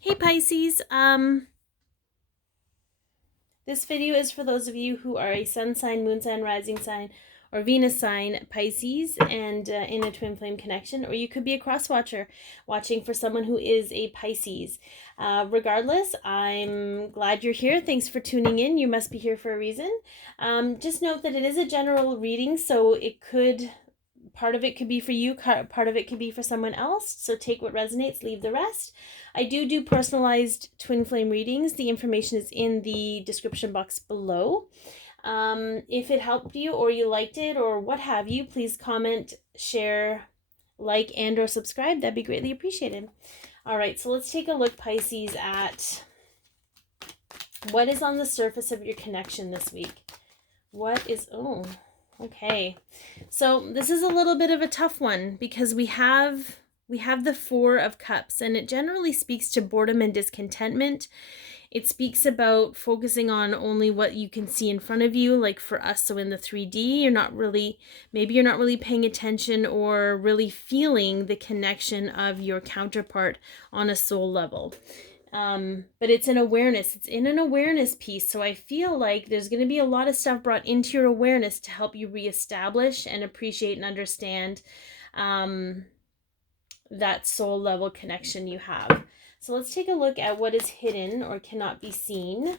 Hey Pisces, this video is for those of you who are a sun sign, moon sign, rising sign, or Venus sign Pisces and in a twin flame connection, or you could be a cross watcher watching for someone who is a Pisces. Regardless, I'm glad you're here. Thanks for tuning in. You must be here for a reason. Just note that it is a general reading, so it could... part of it could be for you, part of it could be for someone else. So take what resonates, leave the rest. I do personalized twin flame readings. The information is in the description box below. If it helped you or you liked it or what have you, please comment, share, like, and or subscribe. That'd be greatly appreciated. All right, so let's take a look, Pisces, at what is on the surface of your connection this week. What is... oh... okay, so this is a little bit of a tough one because we have the Four of Cups, and it generally speaks to boredom and discontentment. It speaks about focusing on only what you can see in front of you, like for us, so in the 3D, maybe you're not really paying attention or really feeling the connection of your counterpart on a soul level. But it's an awareness. It's in an awareness piece. So I feel like there's going to be a lot of stuff brought into your awareness to help you reestablish and appreciate and understand that soul level connection you have. So let's take a look at what is hidden or cannot be seen.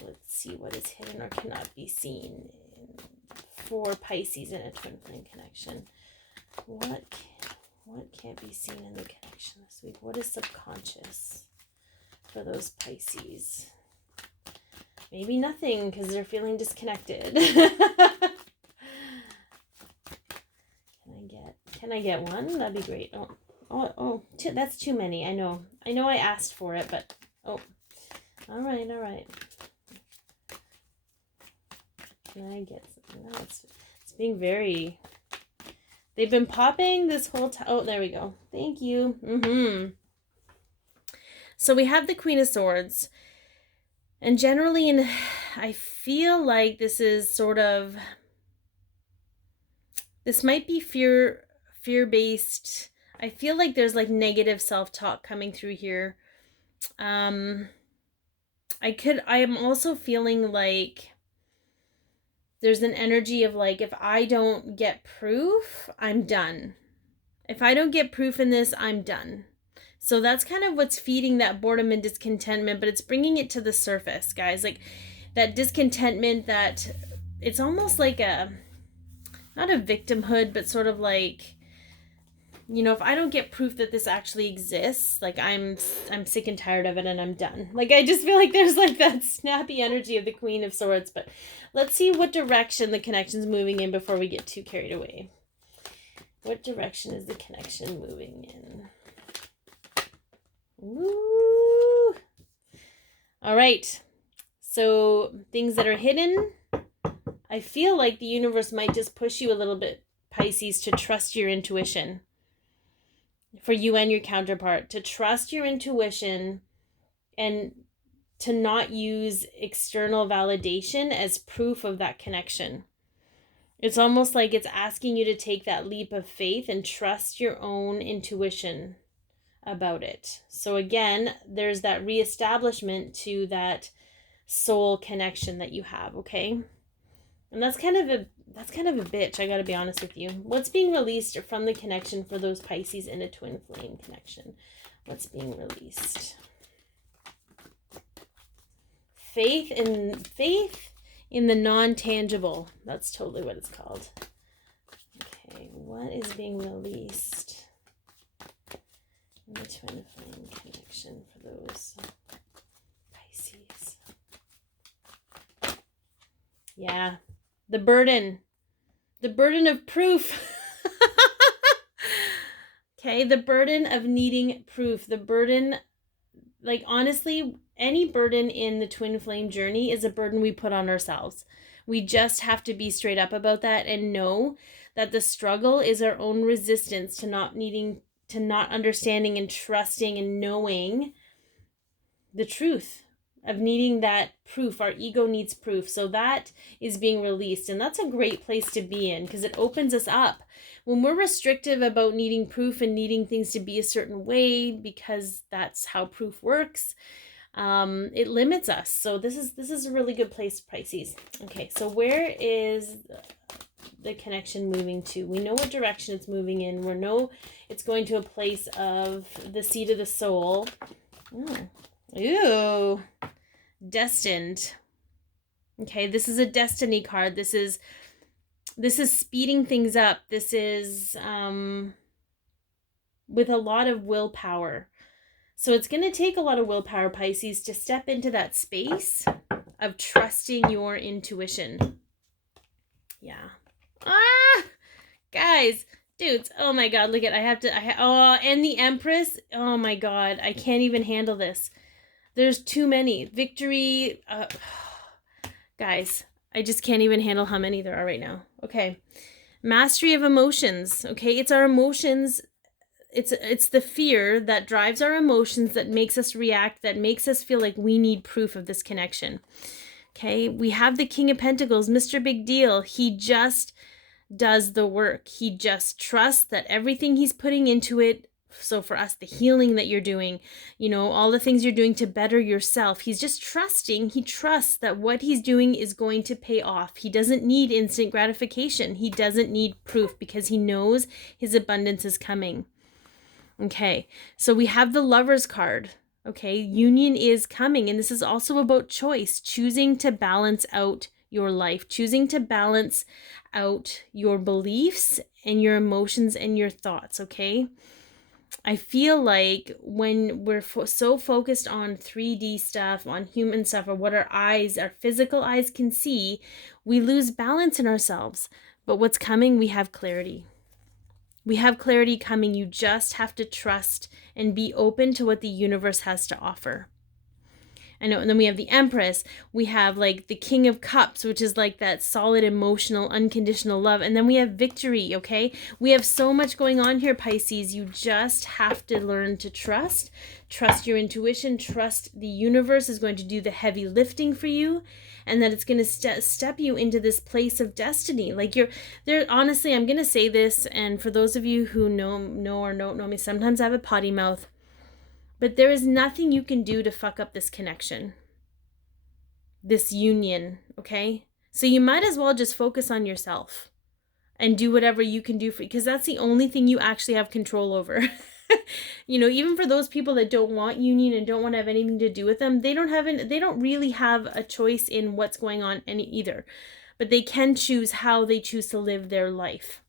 Let's see what is hidden or cannot be seen for Pisces in a twin flame connection. What can't be seen in the connection this week? What is subconscious for those Pisces? Maybe nothing because they're feeling disconnected. Can I get one? That'd be great. That's too many. I know I asked for it, but all right. Can I get some? No, it's being very... they've been popping this whole time. Oh, there we go. Thank you. So we have the Queen of Swords. And generally, I feel like this is sort of... this might be fear-based. I feel like there's like negative self-talk coming through here. I am also feeling like there's an energy of like, if I don't get proof, I'm done. If I don't get proof in this, I'm done. So that's kind of what's feeding that boredom and discontentment, but it's bringing it to the surface, guys. Like that discontentment, that it's almost like not a victimhood, but sort of like, if I don't get proof that this actually exists, like I'm sick and tired of it and I'm done. Like I just feel like there's like that snappy energy of the Queen of Swords. But let's see what direction the connection's moving in before we get too carried away. What direction is the connection moving in? Woo! All right. So things that are hidden. I feel like the universe might just push you a little bit, Pisces, to trust your intuition. For you and your counterpart, to trust your intuition and to not use external validation as proof of that connection. It's almost like it's asking you to take that leap of faith and trust your own intuition about it. So again, there's that reestablishment to that soul connection that you have, okay? And that's kind of a bitch, I gotta be honest with you. What's being released from the connection for those Pisces in a twin flame connection? What's being released? Faith in the non-tangible. That's totally what it's called. Okay, what is being released in the twin flame connection for those Pisces? Yeah. The burden of proof. Okay, the burden of needing proof. The burden, like honestly, any burden in the twin flame journey is a burden we put on ourselves. We just have to be straight up about that and know that the struggle is our own resistance to not understanding and trusting and knowing the truth of needing that proof. Our ego needs proof. So that is being released. And that's a great place to be in because it opens us up. When we're restrictive about needing proof and needing things to be a certain way because that's how proof works, it limits us. So this is a really good place, Pisces. Okay, so where is the connection moving to? We know what direction it's moving in. We know it's going to a place of the seat of the soul. Ooh, destined. Okay, this is a destiny card. This is speeding things up. This is with a lot of willpower. So it's going to take a lot of willpower, Pisces, to step into that space of trusting your intuition. Yeah. Guys, dudes, oh my God, look at, and the Empress, oh my God, I can't even handle this. There's too many. Victory, guys, I just can't even handle how many there are right now. Okay. Mastery of emotions. Okay. It's our emotions. It's the fear that drives our emotions, that makes us react, that makes us feel like we need proof of this connection. Okay. We have the King of Pentacles, Mr. Big Deal. He just does the work. He just trusts that everything he's putting into it. So for us, the healing that you're doing, all the things you're doing to better yourself, he's just trusting. He trusts that what he's doing is going to pay off. He doesn't need instant gratification. He doesn't need proof because he knows his abundance is coming. Okay, so we have the Lover's card. Okay, union is coming. And this is also about choice, choosing to balance out your life, choosing to balance out your beliefs and your emotions and your thoughts. Okay. I feel like when we're so focused on 3D stuff, on human stuff, or what our physical eyes can see, we lose balance in ourselves. But what's coming, we have clarity. We have clarity coming. You just have to trust and be open to what the universe has to offer. I know. And then we have the Empress. We have like the King of Cups, which is like that solid, emotional, unconditional love. And then we have victory, okay? We have so much going on here, Pisces. You just have to learn to trust. Trust your intuition. Trust the universe is going to do the heavy lifting for you. And that it's going to step you into this place of destiny. Like there, honestly, I'm going to say this. And for those of you who know or don't know me, sometimes I have a potty mouth. But there is nothing you can do to fuck up this connection, this union, okay? So you might as well just focus on yourself and do whatever you can do because that's the only thing you actually have control over. Even for those people that don't want union and don't want to have anything to do with them, they don't really have a choice in what's going on either. But they can choose how they choose to live their life.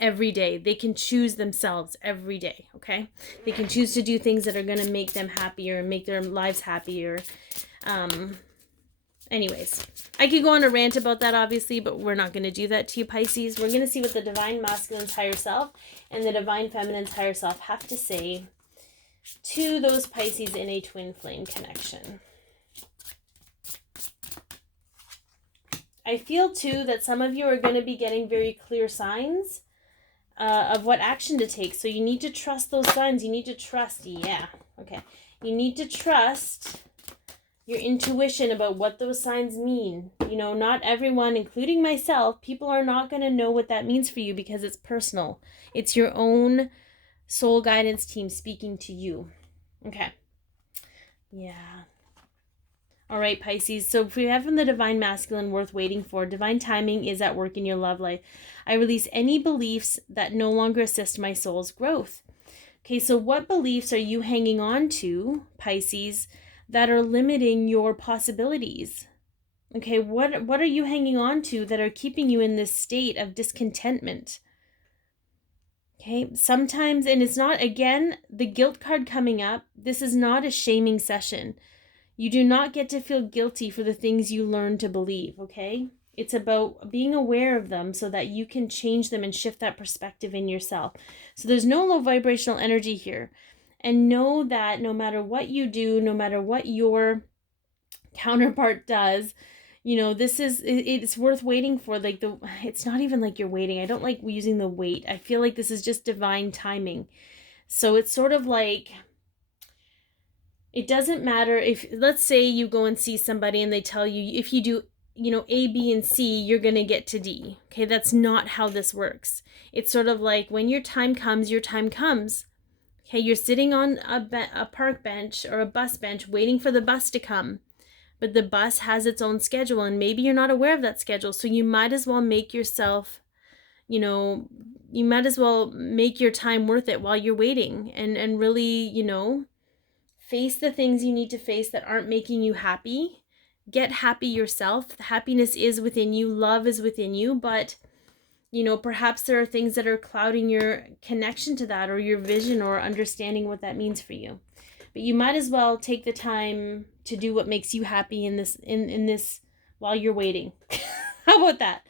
Every day. They can choose themselves every day, okay? They can choose to do things that are going to make them happier and make their lives happier. Anyways, I could go on a rant about that, obviously, but we're not going to do that to you, Pisces. We're going to see what the Divine Masculine's higher self and the Divine Feminine's higher self have to say to those Pisces in a twin flame connection. I feel, too, that some of you are going to be getting very clear signs of what action to take. So you need to trust those signs. You need to trust, you need to trust your intuition about what those signs mean. Not everyone, including myself, people are not going to know what that means for you because it's personal. It's your own soul guidance team speaking to you. Okay. Yeah. All right, Pisces. So if we have from the Divine Masculine worth waiting for, divine timing is at work in your love life. I release any beliefs that no longer assist my soul's growth. Okay, so what beliefs are you hanging on to, Pisces, that are limiting your possibilities? Okay, what are you hanging on to that are keeping you in this state of discontentment? Okay, sometimes, and it's not, again, the guilt card coming up, this is not a shaming session. You do not get to feel guilty for the things you learn to believe, okay? It's about being aware of them so that you can change them and shift that perspective in yourself. So there's no low vibrational energy here. And know that no matter what you do, no matter what your counterpart does, it's worth waiting for. It's not even like you're waiting. I don't like using the wait. I feel like this is just divine timing. So it's sort of like It doesn't matter if, let's say you go and see somebody and they tell you if you do, A, B, and C, you're going to get to D. Okay, that's not how this works. It's sort of like when your time comes, your time comes. Okay, you're sitting on a park bench or a bus bench waiting for the bus to come. But the bus has its own schedule, and maybe you're not aware of that schedule. So you might as well make yourself, you might as well make your time worth it while you're waiting, and really, face the things you need to face that aren't making you happy. Get happy yourself. Happiness is within you. Love is within you. But, perhaps there are things that are clouding your connection to that, or your vision, or understanding what that means for you. But you might as well take the time to do what makes you happy in this while you're waiting. How about that?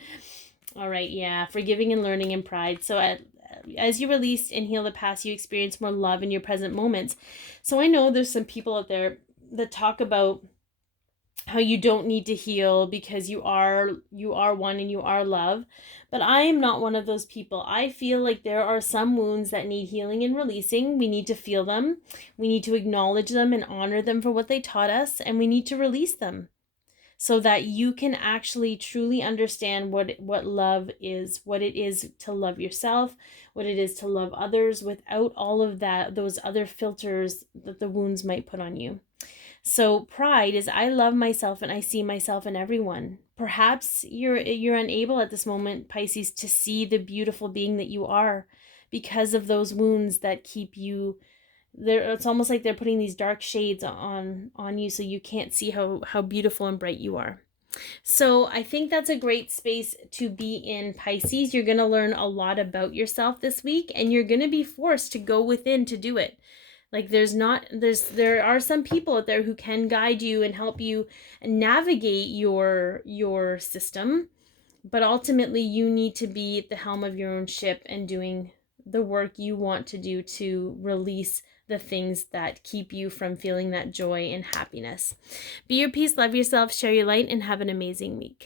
All right, yeah, forgiving and learning and pride. So as you release and heal the past, you experience more love in your present moments. So I know there's some people out there that talk about how you don't need to heal because you are one and you are love. But I am not one of those people. I feel like there are some wounds that need healing and releasing. We need to feel them. We need to acknowledge them and honor them for what they taught us, and we need to release them, so that you can actually truly understand what love is, what it is to love yourself, what it is to love others without all of those other filters that the wounds might put on you. So pride is, I love myself and I see myself in everyone. Perhaps you're unable at this moment, Pisces, to see the beautiful being that you are because of those wounds that keep you there. It's almost like they're putting these dark shades on you, so you can't see how beautiful and bright you are. So I think that's a great space to be in, Pisces. You're going to learn a lot about yourself this week, and you're going to be forced to go within to do it. Like there are some people out there who can guide you and help you navigate your system, but ultimately you need to be at the helm of your own ship and doing the work you want to do to release the things that keep you from feeling that joy and happiness. Be your peace, love yourself, share your light, and have an amazing week.